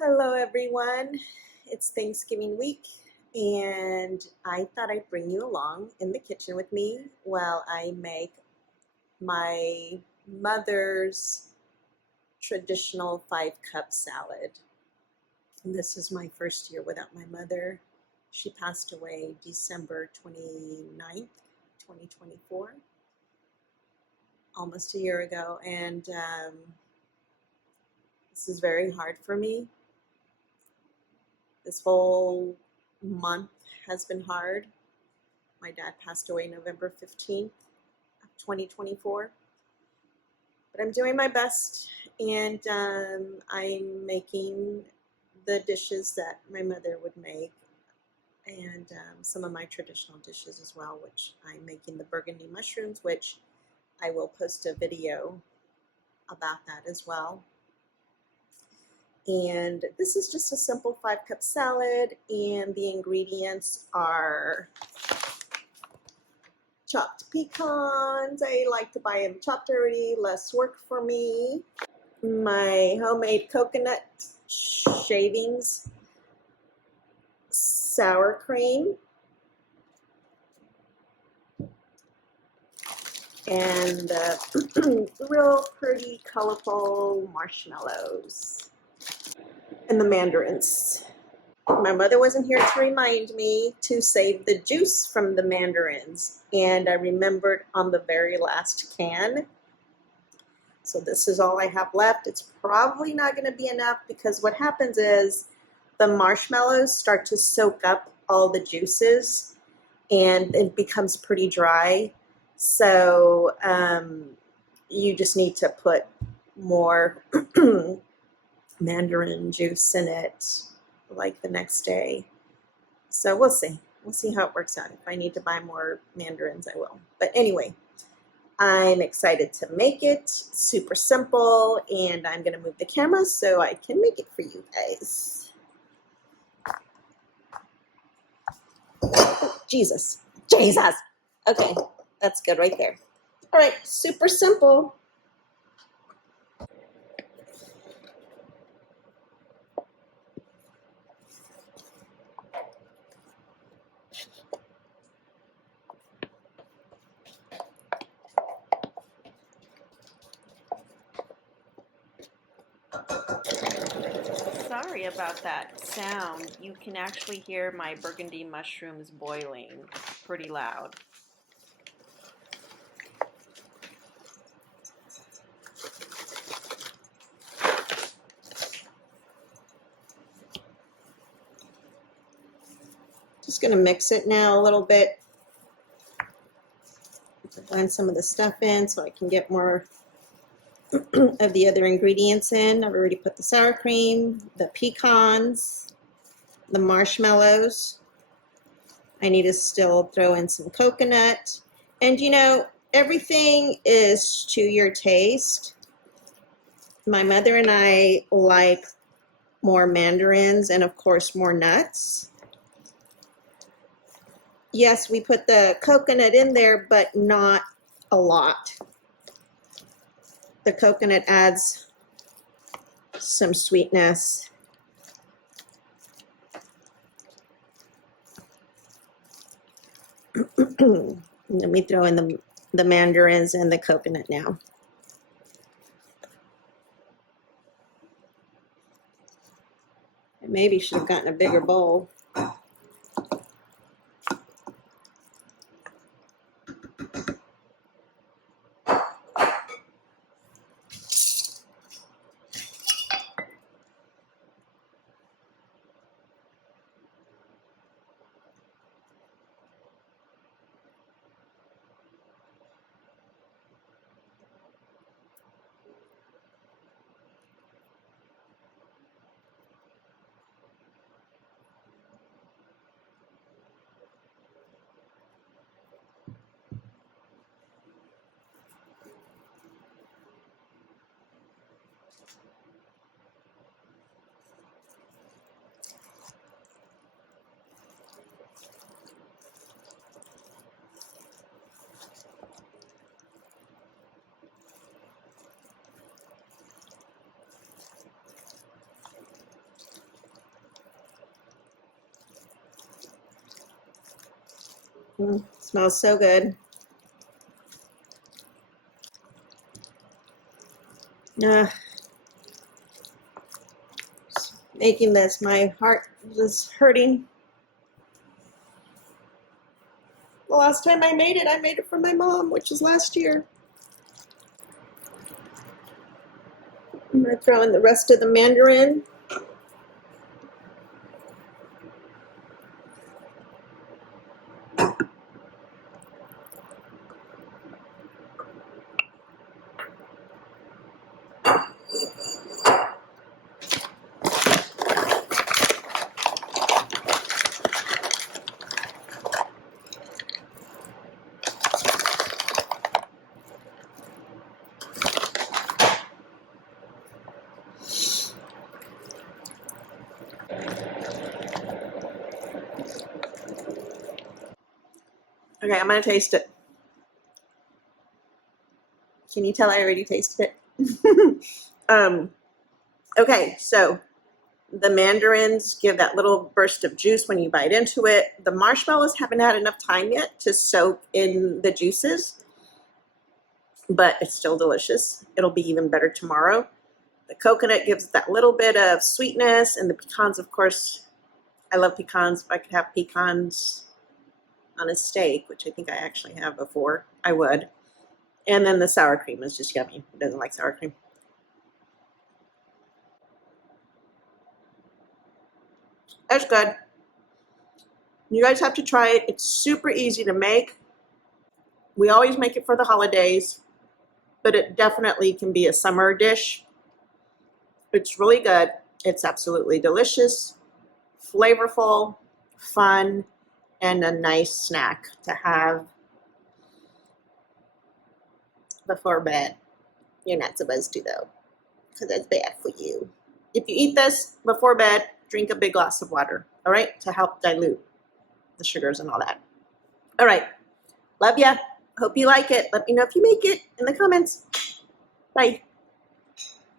Hello, everyone. It's Thanksgiving week, and I thought I'd bring you along in the kitchen with me while I make my mother's traditional 5-cup salad. And this is my first year without my mother. She passed away December 29th, 2024, almost a year ago, and this is very hard for me. This whole month has been hard. My dad passed away November 15th of 2024. But I'm doing my best, and I'm making the dishes that my mother would make, and some of my traditional dishes as well, which I'm making the burgundy mushrooms, which I will post a video about that as well. And this is just a simple 5-cup salad, and the ingredients are chopped pecans. I like to buy them chopped already, less work for me. My homemade coconut shavings, sour cream, and real pretty colorful marshmallows, and the mandarins. My mother wasn't here to remind me to save the juice from the mandarins, and I remembered on the very last can. So this is all I have left. It's probably not going to be enough because what happens is the marshmallows start to soak up all the juices and it becomes pretty dry. So you just need to put more mandarin juice in it like the next day. So we'll see. We'll see how it works out. If I need to buy more mandarins, I will. But anyway, I'm excited to make it. Super simple, and I'm going to move the camera so I can make it for you guys. Jesus. Okay, that's good right there. All right, super simple. Sorry about that sound. You can actually hear my burgundy mushrooms boiling pretty loud. Just going to mix it now a little bit. Blend some of the stuff in so I can get more of the other ingredients in. I've already put the sour cream, the pecans, the marshmallows. I need to still throw in some coconut. And you know, everything is to your taste. My mother and I like more mandarins and of course more nuts. Yes, we put the coconut in there, but not a lot. The coconut adds some sweetness. Let me throw in the mandarins and the coconut now. I maybe should have gotten a bigger bowl. Smells so good. Uh, Making this, my heart is hurting. The last time I made it for my mom, which was last year. I'm gonna throw in the rest of the mandarin. Okay, I'm gonna taste it. Can you tell I already tasted it? Okay, so the mandarins give that little burst of juice when you bite into it. The marshmallows haven't had enough time yet to soak in the juices, but it's still delicious. It'll be even better tomorrow. The coconut gives that little bit of sweetness, and the pecans, of course, I love pecans. If I could have pecans on a steak, which I think I actually have before, I would. And then the sour cream is just yummy. Who doesn't like sour cream? That's good. You guys have to try it. It's super easy to make. We always make it for the holidays, but it definitely can be a summer dish. It's really good. It's absolutely delicious, flavorful, fun, and a nice snack to have before bed. You're not supposed to, though, because that's bad for you. If you eat this before bed, drink a big glass of water, all right, to help dilute the sugars and all that. All right. Love ya. Hope you like it. Let me know if you make it in the comments. Bye.